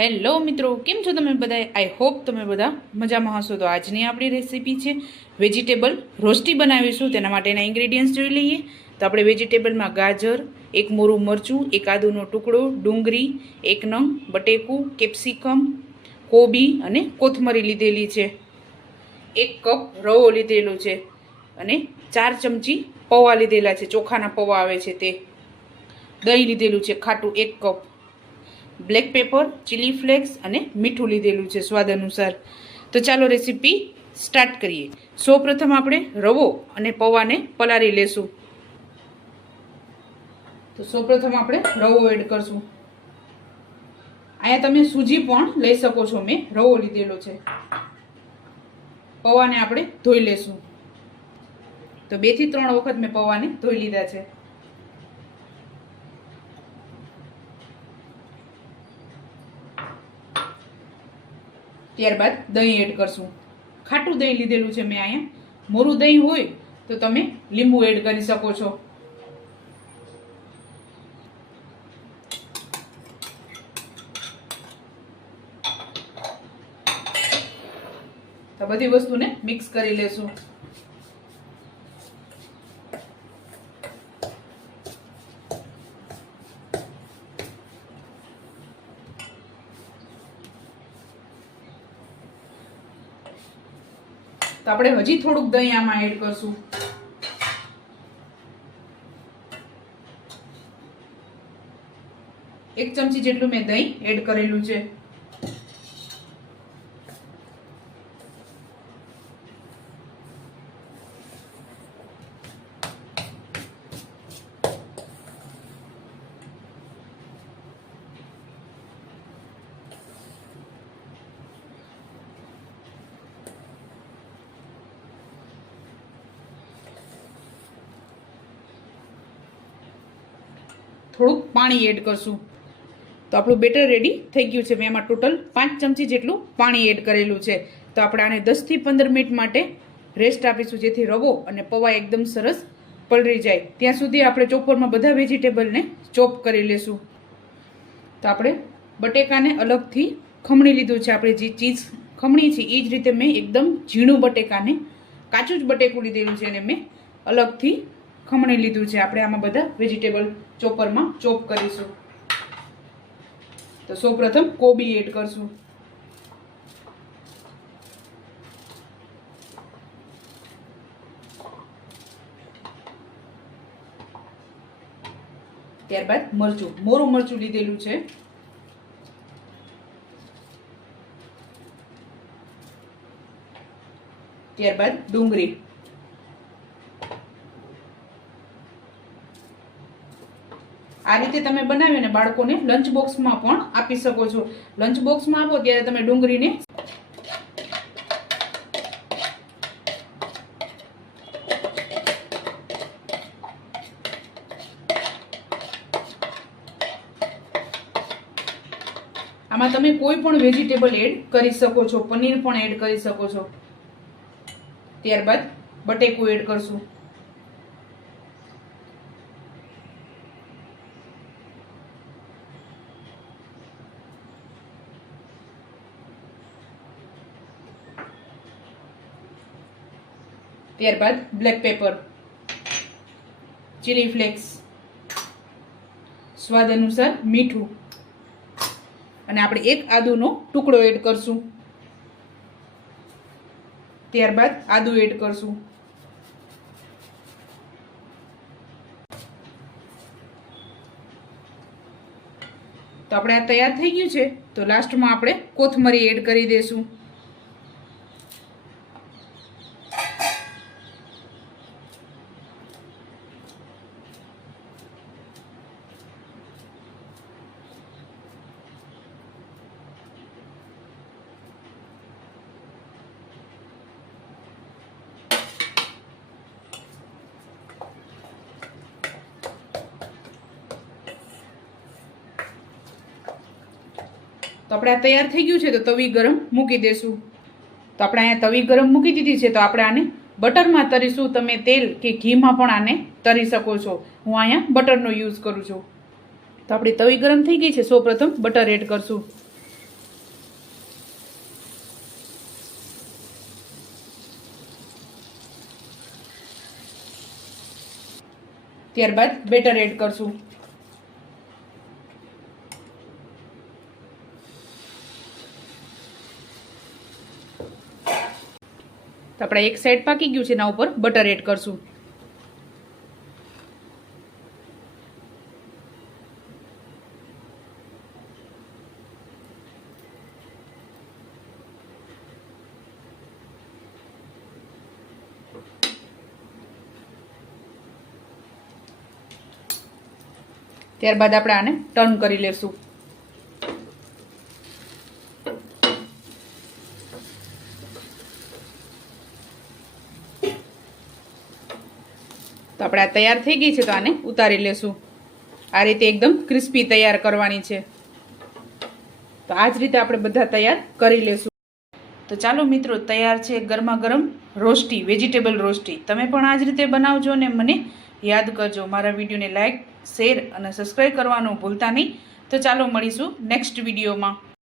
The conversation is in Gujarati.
હેલો મિત્રો, કેમ છો તમે બધા આઈ હોપ તમે બધા મજામાં હશો. તો આજની આપણી રેસીપી છે વેજીટેબલ રોસ્ટી બનાવીશું. તેના માટેના ઇન્ગ્રેડિયન્ટ્સ જોઈ લઈએ. તો આપણે વેજીટેબલમાં ગાજર, એક મોરું મરચું, એક આદુનો ટુકડો, ડુંગળી, એક નંગ, બટેકું, કેપ્સિકમ, કોબી અને કોથમરી લીધેલી છે. એક કપ રવો લીધેલો છે અને ચાર ચમચી પૌવા લીધેલા છે. ચોખાના પૌવા આવે છે તે. દહીં લીધેલું છે ખાટું એક cup. Black pepper, chilli flakes અને મીઠું લીધેલું છે સ્વાદ અનુસાર. તો ચાલો રેસીપી સ્ટાર્ટ કરીએ. સૌપ્રથમ આપણે રવો અને પૌવાને પલાળી લેશું. તો સૌપ્રથમ આપણે રવો એડ કરશું. અહીંયા તમે સૂજી પણ લઈ શકો છો. મેં રવો લીધેલો છે. પૌવાને આપણે ધોઈ લેશું. તો બેથી ત્રણ વખત મેં પૌવાને ધોઈ લીધા છે. ત્યારબાદ દહીં એડ કરશું. ખાટું દહીં લીધેલું છે મેં અહીંયા. મોરું દહીં હોય તો તમે લીંબુ એડ કરી શકો છો. તો બધી વસ્તુને મિક્સ કરી લેશું. આપણે હજી થોડુંક દહીં આમાં એડ કરશું. એક ચમચી જેટલું મેં દહીં એડ કરેલું છે. થોડુંક પાણી એડ કરશું. તો આપણું બેટર રેડી થઈ ગયું છે. મેં એમાં ટોટલ પાંચ ચમચી જેટલું પાણી એડ કરેલું છે. તો આપણે આને દસથી પંદર મિનિટ માટે રેસ્ટ આપીશું, જેથી રવો અને પૌવા એકદમ સરસ પલળી જાય. ત્યાં સુધી આપણે ચોપરમાં બધા વેજીટેબલને ચોપ કરી લેશું. તો આપણે બટેકાને અલગથી ખમણી લીધું છે. આપણે જે ચીઝ ખમણી છે એ જ રીતે મેં એકદમ ઝીણું બટેકાને, કાચું જ બટેકું લીધેલું છે અને મેં અલગથી ખમણી લીધું છે. આપણે આમાં બધા વેજીટેબલ ચોપરમાં ચોપ કરીશું. તો સૌપ્રથમ કોબી એડ કરશું. ત્યારબાદ મરચું. મોરું મરચું લીધેલું છે. ત્યારબાદ ડુંગળી. આ રીતે તમે બનાવી અને બાળકોને લંચ બોક્સમાં પણ આપી શકો છો. લંચ બોક્સમાં આપો ત્યારે તમે ડુંગળીને આમાં તમે કોઈ પણ વેજીટેબલ એડ કરી શકો છો, પનીર પણ એડ કરી શકો છો. ત્યારબાદ બટેકું એડ કરશું. ત્યારબાદ બ્લેક પેપર ચીલી ફ્લેક્સ સ્વાદ અનુસાર મીઠું. અને આપણે એક આદુનો ટુકડો એડ કરશું. ત્યારબાદ આદુ એડ કરશું. તો આપણે આ તૈયાર થઈ ગયું છે. તો લાસ્ટમાં આપણે કોથમરી એડ કરી દઈશું તો આપણે આ તૈયાર થઈ ગયું છે, તો તવી ગરમ મૂકી દઈશું તો આપણે અહીંયા તવી ગરમ મૂકી દીધી છે, તો આપણે આને બટરમાં તરીશું. તમે તેલ કે ઘીમાં પણ આને તરી શકો છો. હું અહીંયા બટરનો યુઝ કરું છું. તો આપણી તવી ગરમ થઈ ગઈ છે સૌપ્રથમ બટર એડ કરશું. ત્યારબાદ બેટર એડ કરશું. તો આપણે એક સાઈડ પાકી ગયું છે એના ઉપર બટર એડ કરશું. ત્યારબાદ આપણે આને ટર્ન કરી લેશું. તો આપણે આ તૈયાર થઈ ગઈ છે તો આને ઉતારી લેશું. આ રીતે એકદમ ક્રિસ્પી તૈયાર કરવાની છે. તો આ જ રીતે આપણે બધા તૈયાર કરી લેશું. તો ચાલો મિત્રો, તૈયાર છે ગરમા ગરમ રોસ્ટી, વેજીટેબલ રોસ્ટી. તમે પણ આ જ રીતે બનાવજો ને મને યાદ કરજો. મારા વિડીયોને લાઇક શેર અને સબસ્ક્રાઈબ કરવાનું ભૂલતા નહીં. તો ચાલો મળીશું નેક્સ્ટ વિડીયોમાં.